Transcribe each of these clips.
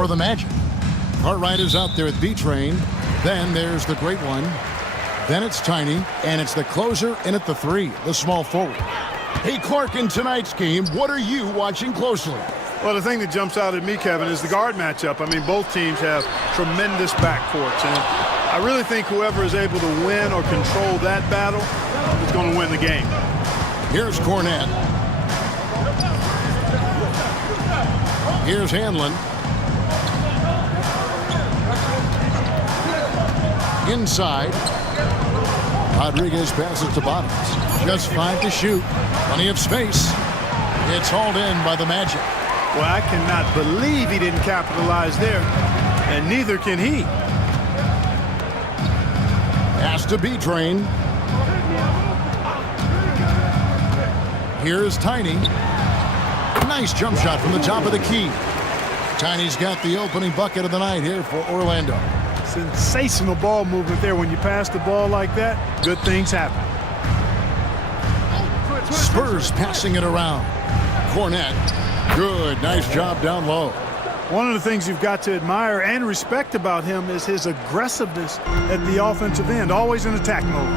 for the Magic. Cartwright is out there at B-Train. Then there's the great one. Then it's Tiny, and it's the closer in at the 3, the small forward. Hey, Clark, in tonight's game, what are you watching closely? Well, the thing that jumps out at me, Kevin, is the guard matchup. I mean, both teams have tremendous backcourts, and I really think whoever is able to win or control that battle is going to win the game. Here's Cornette. Here's Hanlon. Inside. Rodriguez passes to Bottoms. Just 5 to shoot. Plenty of space. It's hauled in by the Magic. Well, I cannot believe he didn't capitalize there, and neither can he. Pass to B-Train. Here's Tiny. Nice jump shot from the top of the key. Tiny's got the opening bucket of the night here for Orlando. Sensational ball movement there. When you pass the ball like that, good things happen. Spurs passing it around. Cornette. Good. Nice job down low. One of the things you've got to admire and respect about him is his aggressiveness at the offensive end, always in attack mode.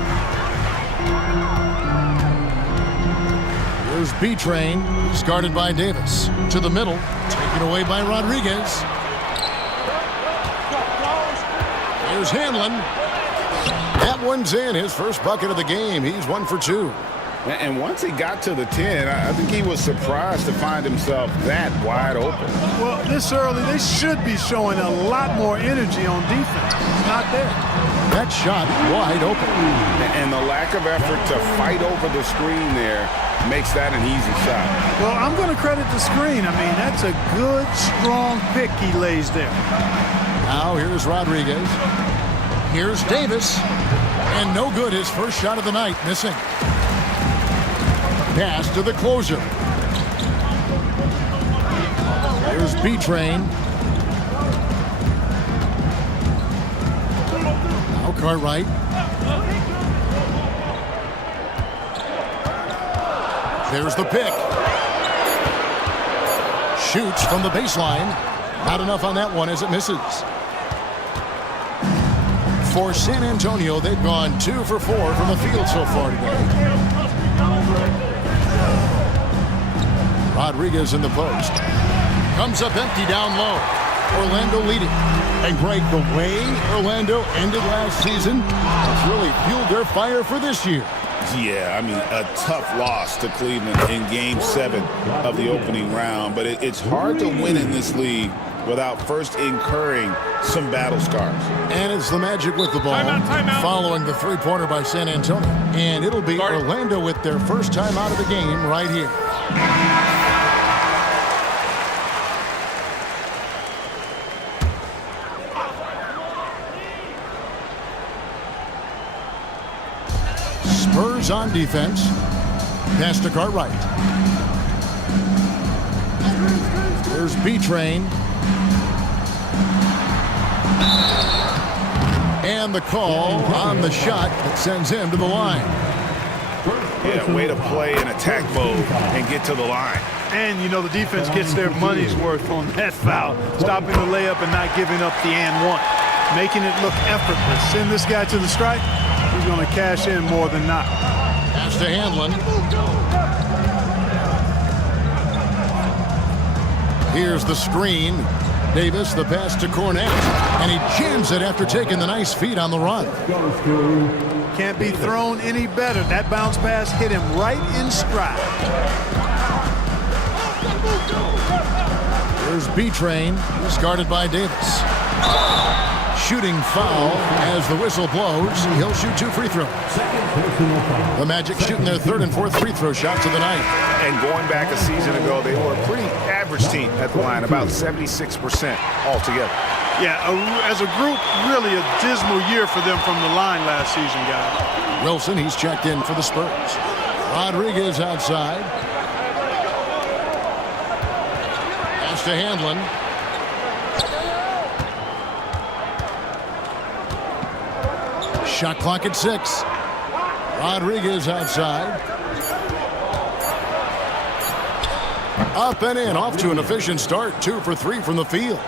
Here's B-Train. He's guarded by Davis. To the middle. Taken away by Rodriguez. Here's Hanlon. That one's in. His first bucket of the game. He's 1 for 2. And once he got to the 10, I think he was surprised to find himself that wide open. Well, this early, they should be showing a lot more energy on defense. It's not there. That shot wide open. And the lack of effort to fight over the screen there makes that an easy shot. Well, I'm going to credit the screen. I mean, that's a good, strong pick he lays there. Now here's Rodriguez. Here's Davis. And no good. His first shot of the night, missing. Pass to the closer. Here's B-Train. Now Cartwright. There's the pick. Shoots from the baseline. Not enough on that one as it misses. For San Antonio, they've gone 2 for 4 from the field so far today. Rodriguez in the post. Comes up empty down low. Orlando leading. And Greg, the way Orlando ended last season, it's really fueled their fire for this year. Yeah, I mean, a tough loss to Cleveland in Game 7 of the opening round. But it's hard to win in this league without first incurring some battle scars. And it's the Magic with the ball. Timeout. Following the three-pointer by San Antonio. And it'll be Orlando with their first time out of the game right here. Spurs on defense. Pass to Cartwright. There's B-Train. And the call on the shot that sends him to the line. Yeah, way to play in attack mode and get to the line. And, you know, the defense gets their money's worth on that foul. Stopping the layup and not giving up the and one. Making it look effortless. Send this guy to the strike. He's going to cash in more than not. Pass to Hanlon. Here's the screen. Davis, the pass to Cornette. And he jams it after taking the nice feed on the run. Can't be thrown any better. That bounce pass hit him right in stride. Here's B-Train. He's guarded by Davis. Shooting foul as the whistle blows. He'll shoot 2 free throws. The Magic shooting their 3rd and 4th free throw shots of the night. And going back a season ago, they were a pretty average team at the line, about 76% altogether. Yeah, as a group, really a dismal year for them from the line last season, guys. Wilson, he's checked in for the Spurs. Rodriguez outside. Pass to Hanlon. Shot clock at 6. Rodriguez outside. Up and in, off to an efficient start. 2 for 3 from the field.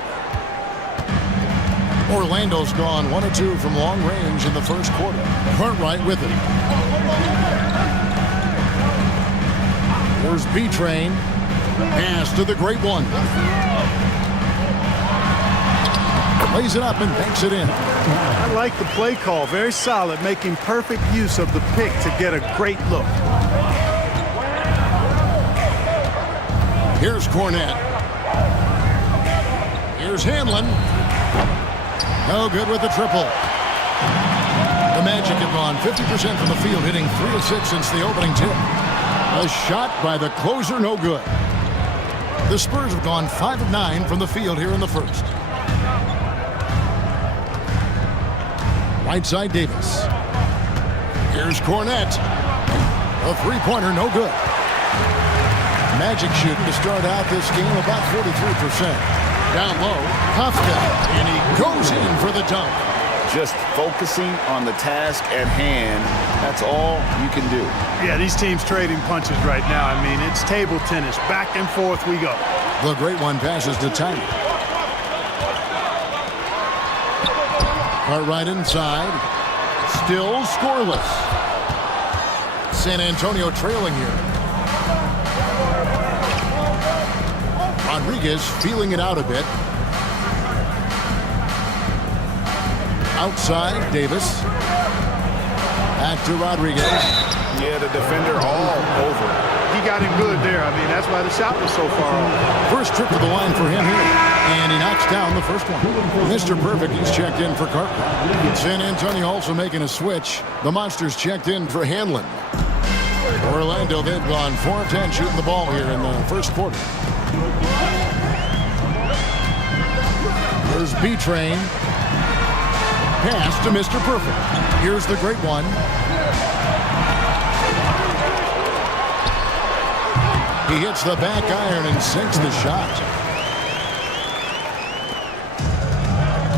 Orlando's gone 1 of 2 from long range in the first quarter. Cartwright with it. Here's B-Train. Pass to the great one. Lays it up and banks it in. I like the play call. Very solid, making perfect use of the pick to get a great look. Here's Cornette. Here's Hanlon. No good with the triple. The Magic have gone 50% from the field, hitting 3 of 6 since the opening tip. A shot by the closer, no good. The Spurs have gone 5 of 9 from the field here in the first. Right side, Davis. Here's Cornette. A three-pointer, no good. Magic shooting to start out this game about 43%. Down low, Kafka, and he goes in for the dunk. Just focusing on the task at hand, that's all you can do. Yeah, these teams trading punches right now. I mean, it's table tennis. Back and forth we go. The great one passes to Tiny. Right inside. Still scoreless. San Antonio trailing here. Rodriguez feeling it out a bit. Outside, Davis. Back to Rodriguez. Yeah, the defender all over. He got him good there. I mean, that's why the shot was so far off. First trip to the line for him here. And he knocks down the first one. Mr. Perfect, he's checked in for Cartwright. San Antonio also making a switch. The Monsters checked in for Hanlon. Orlando, they've gone 4 of 10 shooting the ball here in the first quarter. There's B-Train. Pass to Mr. Perfect. Here's the great one. He hits the back iron and sinks the shot.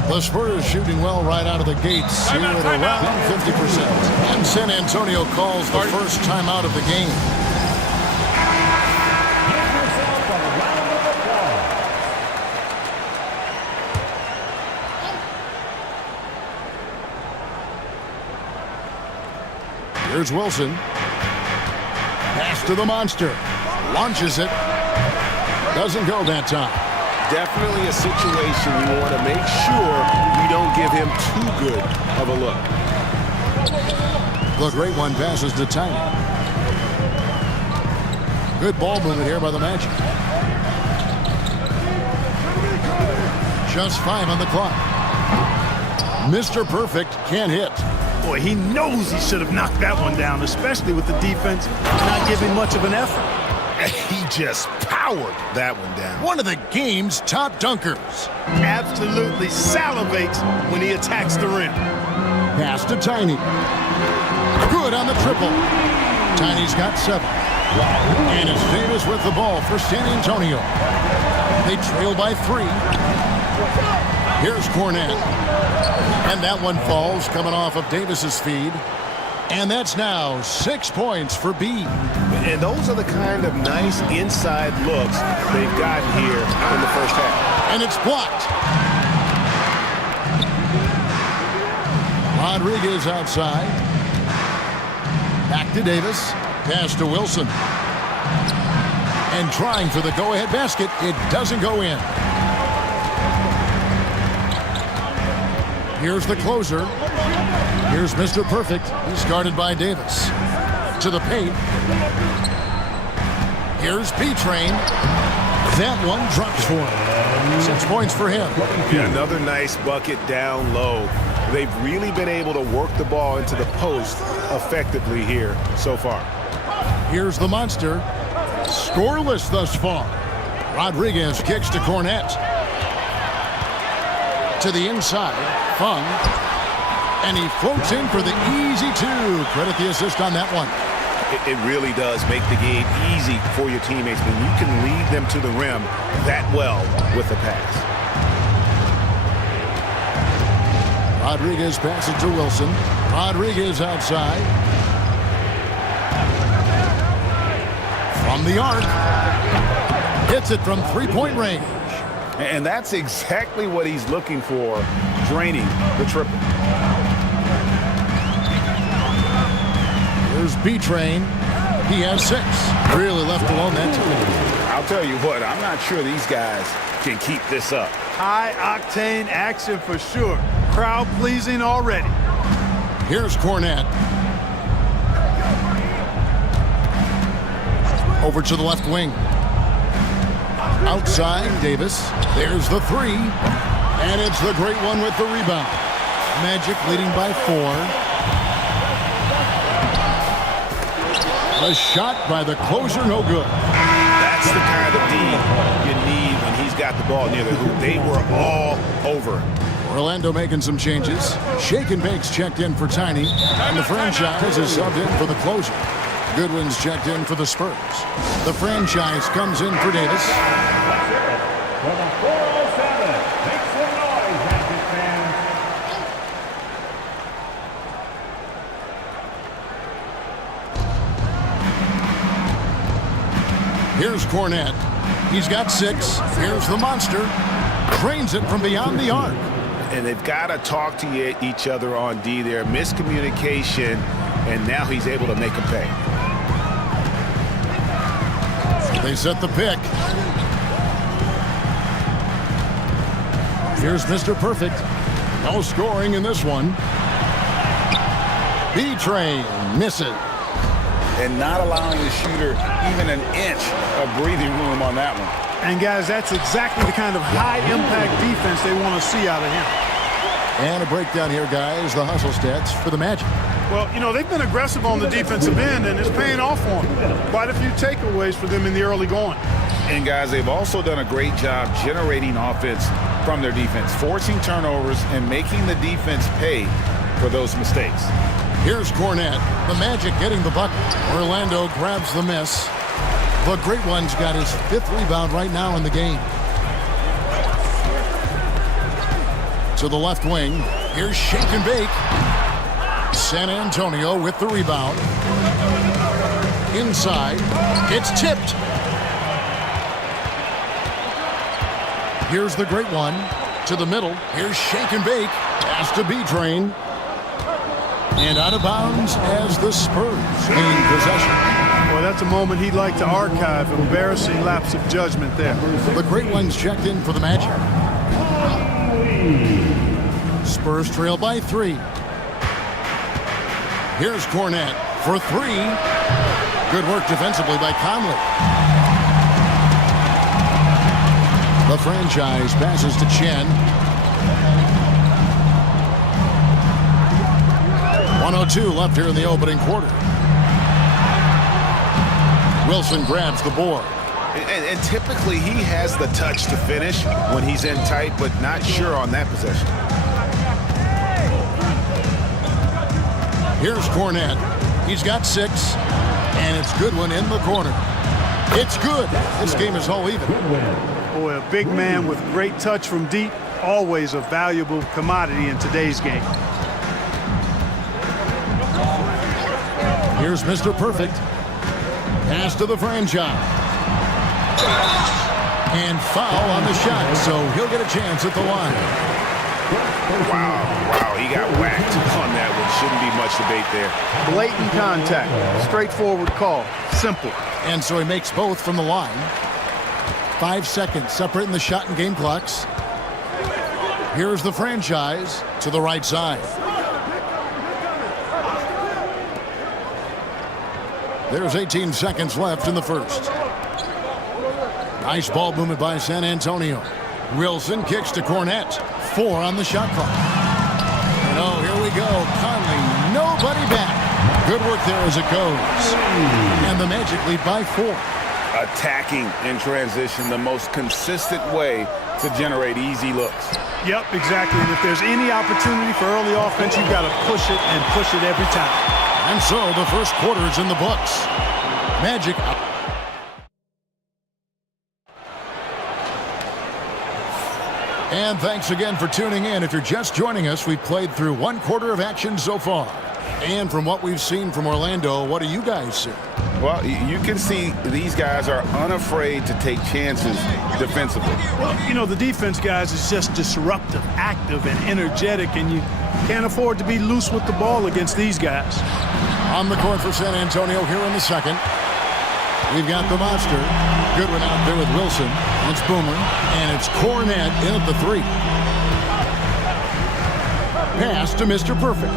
The Spurs shooting well right out of the gates here at around 50%. And San Antonio calls the first timeout of the game. Here's Wilson. Pass to the Monster. Launches it. Doesn't go that time. Definitely a situation you want to make sure you don't give him too good of a look. The great one passes to Tiny. Good ball movement here by the Magic. Just 5 on the clock. Mr. Perfect can't hit. Boy, he knows he should have knocked that one down, especially with the defense not giving much of an effort. He just powered that one down. One of the game's top dunkers. Absolutely salivates when he attacks the rim. Pass to Tiny. Good on the triple. Tiny's got 7. And it's Davis with the ball for San Antonio. They trail by 3. Here's Cornette. And that one falls coming off of Davis's feed. And that's now 6 points for B. And those are the kind of nice inside looks they've gotten here in the first half. And it's blocked. Rodriguez outside. Back to Davis. Pass to Wilson. And trying for the go-ahead basket. It doesn't go in. Here's the closer. Here's Mr. Perfect. He's guarded by Davis. To the paint. Here's B-Train. That one drops for him. 6 points for him. Yeah, another nice bucket down low. They've really been able to work the ball into the post effectively here so far. Here's the Monster. Scoreless thus far. Rodriguez kicks to Cornette. To the inside. Fung. And he floats in for the easy 2. Credit the assist on that one. It really does make the game easy for your teammates when you can lead them to the rim that well with the pass. Rodriguez passes to Wilson. Rodriguez outside. From the arc. Hits it from 3-point range. And that's exactly what he's looking for, draining the triple. Here's B-Train. He has 6. Really left alone that time. I'll tell you what, I'm not sure these guys can keep this up. High-octane action for sure. Crowd-pleasing already. Here's Cornette. Over to the left wing. Outside, Davis. There's the 3. And it's the great one with the rebound. Magic leading by 4. A shot by the closer, no good. That's the kind of D you need when he's got the ball near the hoop. They were all over. Orlando making some changes. Shake and Bake's checked in for Tiny. And the franchise is subbed in for the closer. Goodwin's checked in for the Spurs. The franchise comes in for Davis. For the 407, make some noise, Magic fans. Here's Cornette. He's got 6. Here's the monster. Drains it from beyond the arc. And they've got to talk to each other on D there. Miscommunication, and now he's able to make a pay. They set the pick. Here's Mr. Perfect. No scoring in this one. B-Train misses. And not allowing the shooter even an inch of breathing room on that one. And, guys, that's exactly the kind of high-impact defense they want to see out of him. And a breakdown here, guys. The hustle stats for the Magic. Well, you know, they've been aggressive on the defensive end, and it's paying off for them. Quite a few takeaways for them in the early going. And, guys, they've also done a great job generating offense from their defense, forcing turnovers and making the defense pay for those mistakes. Here's Cornette. The Magic getting the bucket. Orlando grabs the miss. The great one's got his 5th rebound right now in the game. To the left wing. Here's Shake and Bake. San Antonio with the rebound. Inside. It's tipped. Here's the great one. To the middle. Here's Shake and Bake. Pass to B-Train. And out of bounds as the Spurs gain possession. Well, that's a moment he'd like to archive. Embarrassing lapse of judgment there. The great one's checked in for the Magic. Spurs trail by 3. Here's Cornette for 3. Good work defensively by Conley. The franchise passes to Chen. 1:02 left here in the opening quarter. Wilson grabs the board. And typically he has the touch to finish when he's in tight, but not sure on that possession. Here's Cornette. He's got 6, and it's Goodwin in the corner. It's good. This game is all even. Boy, a big man with great touch from deep, always a valuable commodity in today's game. Here's Mr. Perfect. Pass to the franchise. And foul on the shot, so he'll get a chance at the line. Wow, he got whacked on that one. Shouldn't be much debate there. Blatant contact, straightforward call, simple. And so he makes both from the line. 5 seconds separating the shot and game clocks. Here's the franchise to the right side. There's 18 seconds left in the first. Nice ball movement by San Antonio. Wilson kicks to Cornette. 4 on the shot clock. And oh, here we go. Conley, nobody back. Good work there as it goes. And the Magic lead by 4. Attacking in transition, the most consistent way to generate easy looks. Yep, exactly. And if there's any opportunity for early offense, you've got to push it and push it every time. And so the first quarter is in the books. Magic. And thanks again for tuning in. If you're just joining us, we've played through 1 quarter of action so far. And from what we've seen from Orlando, what do you guys see? Well, you can see these guys are unafraid to take chances defensively. Well, you know, the defense, guys, is just disruptive, active, and energetic, and you can't afford to be loose with the ball against these guys. On the court for San Antonio here in the second. We've got the monster. Goodwin out there with Wilson. It's Boomer, and it's Cornette in at the 3. Pass to Mr. Perfect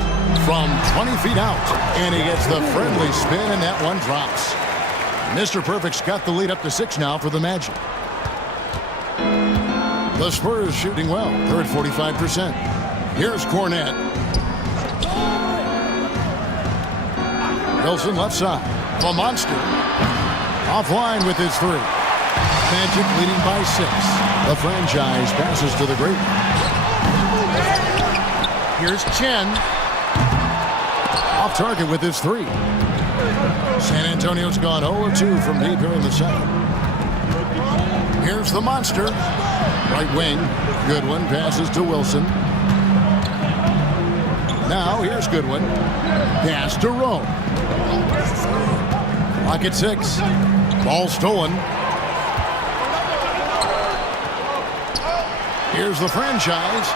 from 20 feet out, and he gets the friendly spin, and that one drops. Mr. Perfect's got the lead up to 6 now for the Magic. The Spurs shooting well. They're at 45%. Here's Cornette. Wilson left side. The monster offline with his 3. Magic leading by 6. The franchise passes to the great one. Here's Chen. Off target with his 3. San Antonio's gone 0-2 from deep here in the second. Here's the monster. Right wing. Goodwin passes to Wilson. Now here's Goodwin. Pass to Rowe. Clock at 6. Ball stolen. Here's the franchise.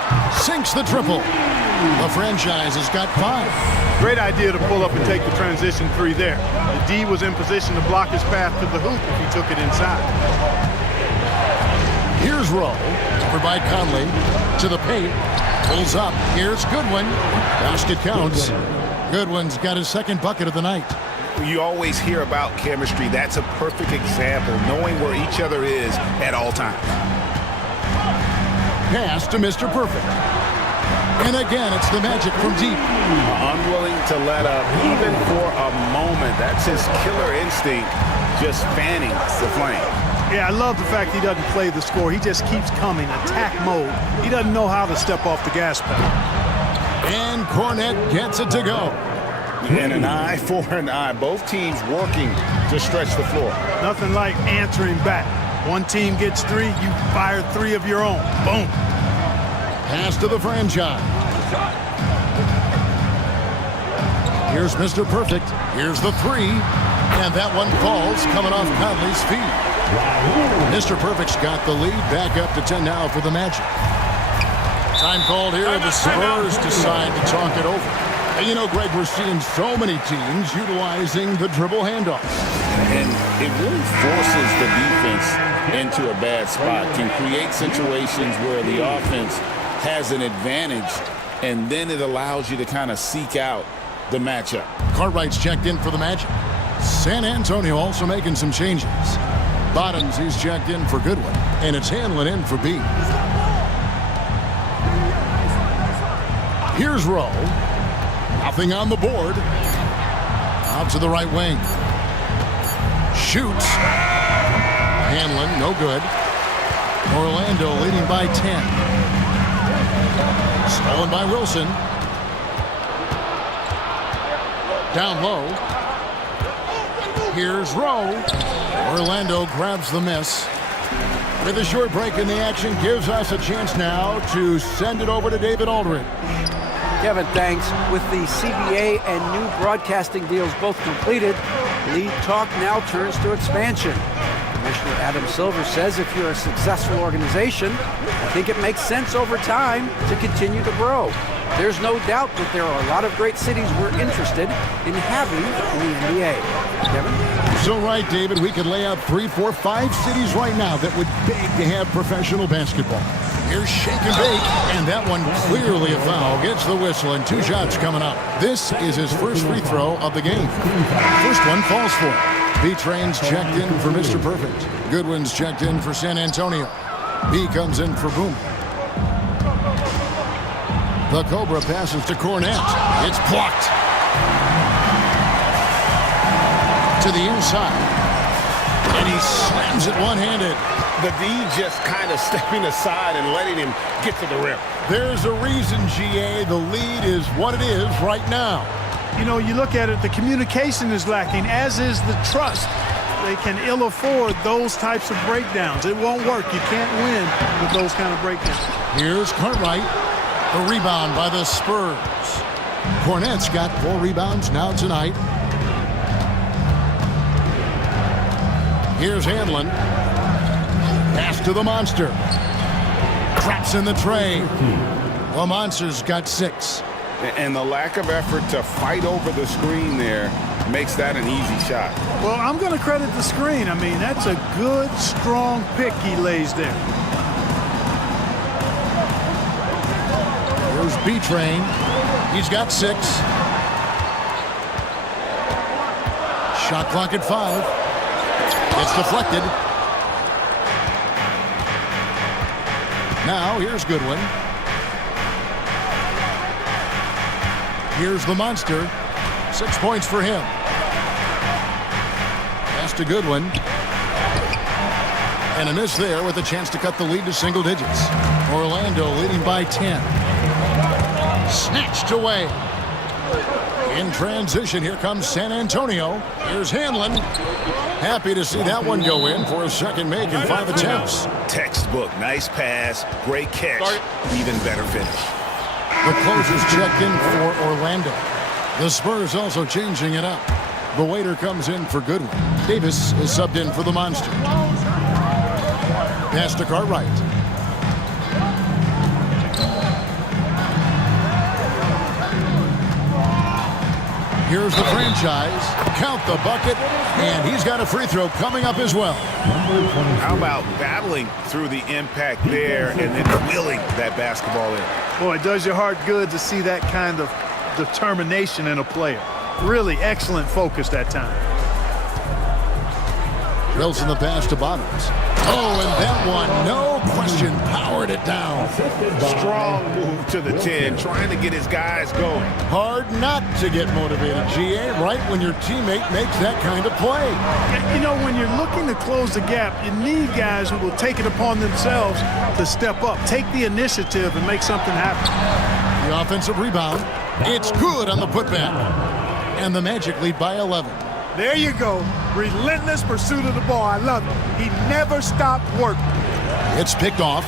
Sinks the triple. The franchise has got 5. Great idea to pull up and take the transition 3 there. The D was in position to block his path to the hoop if he took it inside. Here's Rowe. Over by Conley. To the paint. Pulls up. Here's Goodwin. Basket counts. Goodwin's got his 2nd bucket of the night. You always hear about chemistry. That's a perfect example, knowing where each other is at all times. Pass to Mr. Perfect. And again, it's the Magic from deep. Unwilling to let up even for a moment. That's his killer instinct, just fanning the flame. Yeah, I love the fact he doesn't play the score. He just keeps coming, attack mode. He doesn't know how to step off the gas pedal. And Cornette gets it to go. And an eye for an eye. Both teams working to stretch the floor. Nothing like answering back. One team gets 3, you fire 3 of your own. Boom. Pass to the franchise. Here's Mr. Perfect. Here's the 3. And that one falls coming off Conley's feet. Mr. Perfect's got the lead. Back up to 10 now for the Magic. Time called here. The Spurs decide to talk it over. And you know, Greg, we're seeing so many teams utilizing the dribble handoff. And it really forces the defense into a bad spot. Can create situations where the offense has an advantage, and then it allows you to kind of seek out the matchup. Cartwright's checked in for the Magic. San Antonio also making some changes. Bottoms, he's checked in for Goodwin, and it's Hanlon in for B. Here's Rowe. Nothing on the board. Out to the right wing. Shoots. Hanlon, no good. Orlando leading by 10. Stolen by Wilson. Down low. Here's Rowe. Orlando grabs the miss. With a short break in the action, gives us a chance now to send it over to David Aldridge. Kevin, thanks. With the CBA and new broadcasting deals both completed, league talk now turns to expansion. Commissioner Adam Silver says if you're a successful organization, I think it makes sense over time to continue to grow. There's no doubt that there are a lot of great cities we're interested in having in the NBA. Kevin? So right, David, we could lay out 3, 4, 5 cities right now that would beg to have professional basketball. Here's shake and bake, and that one clearly a foul. Gets the whistle, and 2 shots coming up. This is his first free throw of the game. First one falls for him. B-Train's checked in for Mr. Perfect. Goodwin's checked in for San Antonio. B comes in for Boom. The Cobra passes to Cornette. It's blocked. To the inside. And he slams it one-handed. The D just kind of stepping aside and letting him get to the rim. There's a reason, GA, the lead is what it is right now. You know, you look at it, the communication is lacking, as is the trust. They can ill afford those types of breakdowns. It won't work. You can't win with those kind of breakdowns. Here's Cartwright. The rebound by the Spurs. Cornette's got 4 rebounds now tonight. Here's Hanlon. Pass to the Monster. Traps in the tray. The Monster's got 6. And the lack of effort to fight over the screen there makes that an easy shot. Well, I'm going to credit the screen. I mean, that's a good, strong pick he lays there. Here's B-Train. He's got 6. Shot clock at 5. It's deflected. Now, here's Goodwin. Here's the Monster. 6 points for him. Pass to Goodwin. And a miss there with a chance to cut the lead to single digits. Orlando leading by 10. Snatched away. In transition, here comes San Antonio. Here's Hanlon. Happy to see that one go in for a second make in 5 attempts. Textbook. Nice pass. Great catch. Even better finish. The closers checked in for Orlando. The Spurs also changing it up. The waiter comes in for Goodwin. Davis is subbed in for the Monster. Pass to Cartwright. Here's the franchise. Count the bucket. And he's got a free throw coming up as well. How about battling through the impact there and then willing that basketball in? Boy, it does your heart good to see that kind of determination in a player. Really excellent focus that time. Wilson the pass to Bottoms. Oh, and that one, no question, powered it down. Strong move to the 10, trying to get his guys going. Hard not to get motivated, GA, right when your teammate makes that kind of play. You know, when you're looking to close the gap, you need guys who will take it upon themselves to step up, take the initiative, and make something happen. The offensive rebound. It's good on the putback. And the Magic lead by 11. There you go. Relentless pursuit of the ball. I love it. He never stopped working. It's picked off.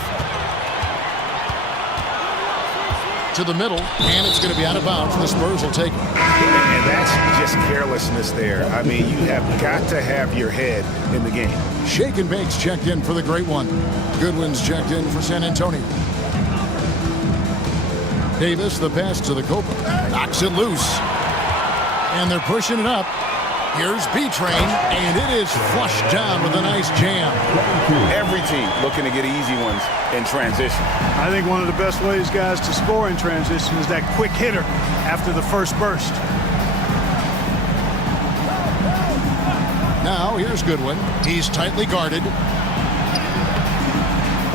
To the middle, and it's going to be out of bounds. The Spurs will take it. And that's just carelessness there. I mean, you have got to have your head in the game. Shake and Bake's checked in for the great one. Goodwin's checked in for San Antonio. Davis, the pass to the Copa. Knocks it loose. And they're pushing it up. Here's B-Train, and it is flushed down with a nice jam. Every team looking to get easy ones in transition. I think one of the best ways, guys, to score in transition is that quick hitter after the first burst. Now, here's Goodwin. He's tightly guarded.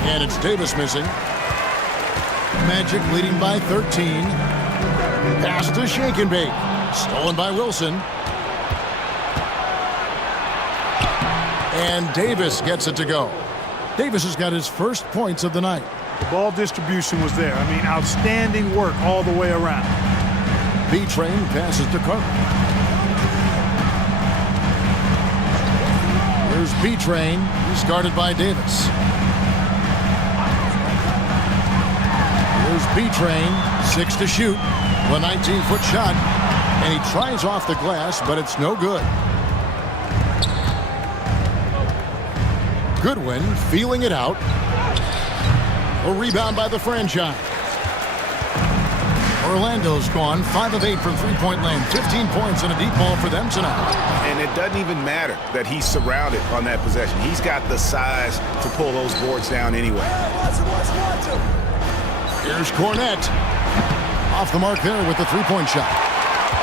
And it's Davis missing. Magic leading by 13. Pass to Shake and Bake. Stolen by Wilson. And Davis gets it to go. Davis has got his first points of the night. The ball distribution was there. I mean, outstanding work all the way around. B-Train passes to Carter. Here's B-Train. He's guarded by Davis. Here's B-Train. 6 to shoot. A 19-foot shot. And he tries off the glass, but it's no good. Goodwin feeling it out. A rebound by the franchise. Orlando's gone 5 of 8 from three-point land. 15 points and a deep ball for them tonight. And it doesn't even matter that he's surrounded on that possession. He's got the size to pull those boards down anyway. Here's Cornette. Off the mark there with the three-point shot.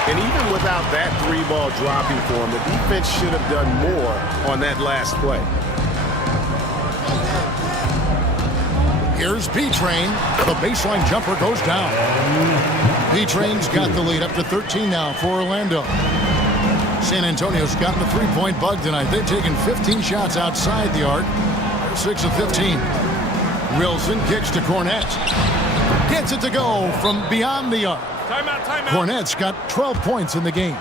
And even without that 3-ball dropping for him, the defense should have done more on that last play. Here's B-Train. The baseline jumper goes down. B-Train's got the lead up to 13 now for Orlando. San Antonio's gotten the three-point bug tonight. They've taken 15 shots outside the arc. They're 6 of 15. Wilson kicks to Cornette. Gets it to go from beyond the arc. Timeout. Cornette's got 12 points in the game.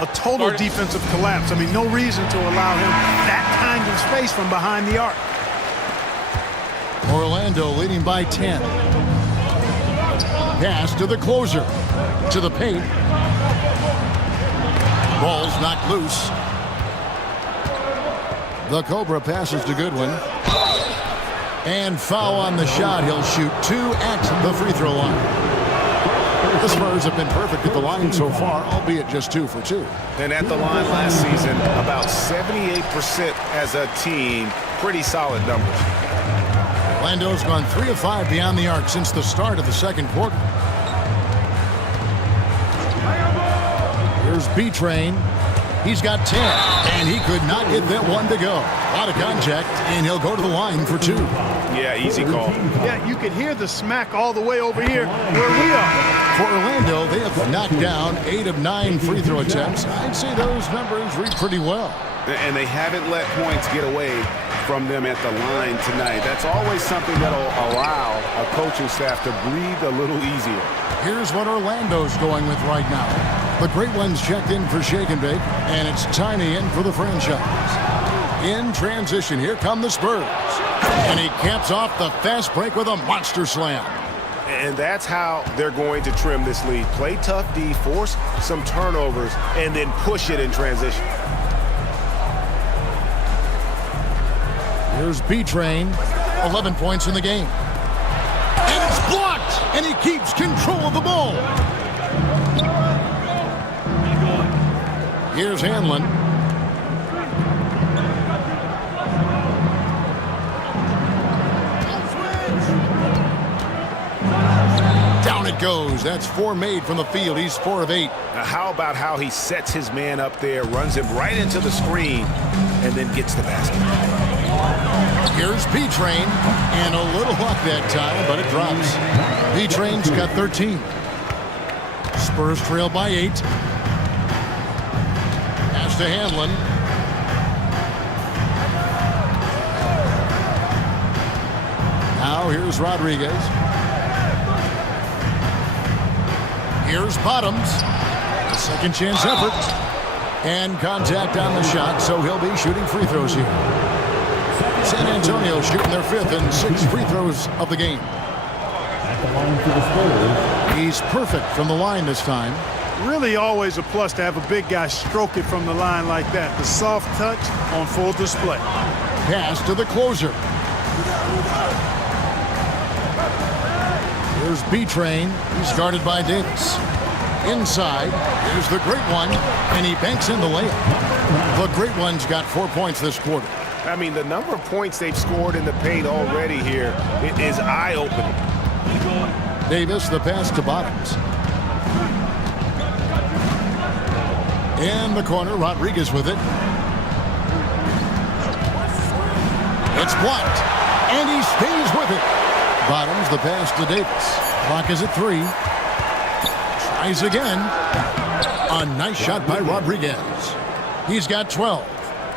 A total defensive collapse. I mean, no reason to allow him that kind of space from behind the arc. Orlando leading by 10. Pass to the closer. To the paint. Ball's knocked loose. The Cobra passes to Goodwin. And foul on the shot. He'll shoot 2 at the free throw line. The Spurs have been perfect at the line so far, albeit just 2 for 2. And at the line last season, about 78% as a team. Pretty solid numbers. Orlando's gone 3 of 5 beyond the arc since the start of the second quarter. Here's B-Train. He's got 10, and he could not get that one to go. A lot of contact, and he'll go to the line for 2. Yeah, easy call. Yeah, you could hear the smack all the way over here where we are. For Orlando, they have knocked down 8 of 9 free throw attempts. I'd say those numbers read pretty well. And they haven't let points get away from them at the line tonight. That's always something that'll allow a coaching staff to breathe a little easier. Here's what Orlando's going with right now. The great ones checked in for Shake and Bake, and it's Tiny in for the franchise. In transition, here come the Spurs. And he caps off the fast break with a monster slam. And that's how they're going to trim this lead. Play tough D, force some turnovers, and then push it in transition. Here's B-Train, 11 points in the game. And it's blocked, and he keeps control of the ball. Here's Hanlon. Down it goes. That's 4 made from the field. He's 4 of 8. Now, how about how he sets his man up there, runs him right into the screen, and then gets the basket. Here's B-Train, and a little luck that time, but it drops. B-Train's got 13. Spurs trail by 8. Pass to Hanlon. Now here's Rodriguez. Here's Bottoms. A second chance effort. And contact on the shot, so he'll be shooting free throws here. San Antonio shooting their 5th and 6th free throws of the game. At the line for the Spurs. He's perfect from the line this time. Really always a plus to have a big guy stroke it from the line like that. The soft touch on full display. Pass to the closer. Here's B-Train. He's guarded by Davis. Inside, here's the great one, and he banks in the layup. The great one's got 4 points this quarter. I mean, the number of points they've scored in the paint already here is eye-opening. Davis, the pass to Bottoms. In the corner, Rodriguez with it. It's blocked, and he stays with it. Bottoms, the pass to Davis. Clock is at 3. Tries again. A nice shot by Rodriguez. He's got 12.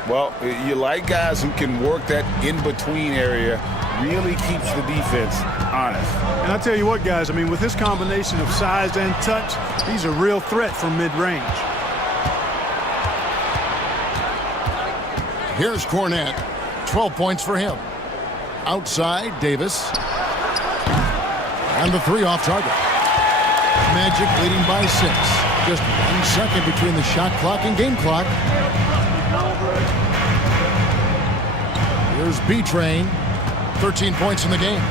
Well, you like guys who can work that in-between area, really keeps the defense honest. And I tell you what, guys, I mean, with his combination of size and touch, he's a real threat from mid-range. Here's Cornette. 12 points for him. Outside, Davis. And the 3 off target. Magic leading by 6. Just 1 second between the shot clock and game clock. Here's B-Train. 13 points in the game.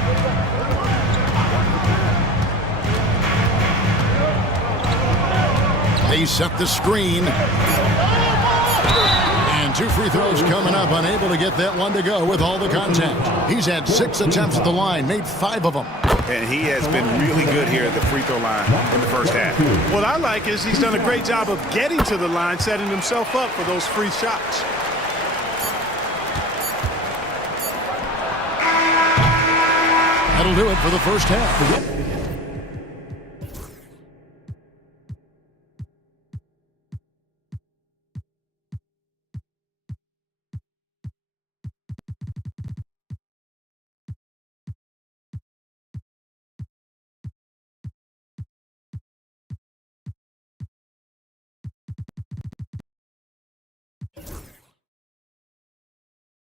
They set the screen. And 2 free throws coming up. Unable to get that one to go with all the contact. He's had 6 attempts at the line. Made 5 of them. And he has been really good here at the free throw line in the first half. What I like is he's done a great job of getting to the line, setting himself up for those free shots. That'll do it for the first half.